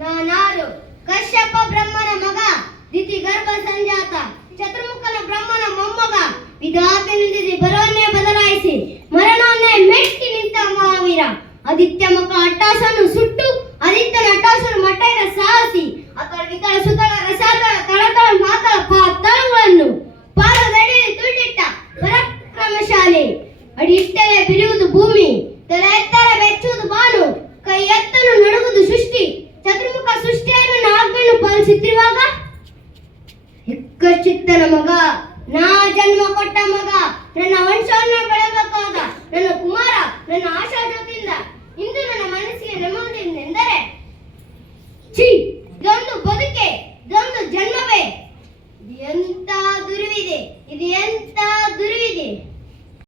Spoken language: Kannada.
ನಾನಾರು ಕಶ್ಯಪ ಬ್ರಹ್ಮನ ಮಗ, ದಿತಿ ಗರ್ಭ ಸಂಜಾತ, ಚತುರ್ಮುಖನ ಬ್ರಹ್ಮನ ಮೊಮ್ಮಗ, ವಿಧಾತನಿಂದ ಬರವನ್ನೇ ಬದಲಾಯಿಸಿ ಮರಣವನ್ನೇ ಮೆಟ್ಟಿ ನಿಂತ ಮಹಾವೀರ. ಆದಿತ್ಯ ಮುಖ ಅಟ್ಟಾಸನ್ನು ಸುಟ್ಟು ಆದಿತ್ಯನ ಅಟ್ಟಾಸನ್ನು ಮಟ್ಟಕ್ಕೆ ಸಾರಿಸಿ ಅತರ ವಿಕಲ ಸುತಳ ರಸಾಗಳ ತಳತಳ ಮಾತಳ ಪಾತಳಗಳನ್ನು ಪಾದದಡಿಯಲ್ಲಿ ತುಂಡಿಟ್ಟ ಪರಾಕ್ರಮಶಾಲಿ. ಅಡಿ ಇಟ್ಟರೆ ಬಿರಿಯುವುದು ಭೂಮಿ, ತಲೆ ಎತ್ತರ ಬೆಚ್ಚುವುದು ಬಾನು, ಕೈ ಎತ್ತನು ನಡುವುದು ಸೃಷ್ಟಿ. ಚತುರ್ಮುಖ ಸೃಷ್ಟಿಯನ್ನು ನಾಲ್ಕನ್ನು ಪಾಲಿಸುತ್ತಿರುವಾಗ ಚಿತ್ತನ ಮಗ, ನಾ ಜನ್ಮ ಕೊಟ್ಟ ಮಗ, ನನ್ನ ವಂಶವನ್ನು ಬೆಳೆಯಬೇಕಾದ ನನ್ನ ಕುಮಾರ, ನನ್ನ ಆಶಾ ಜ್ಯೋತಿಯಿಂದ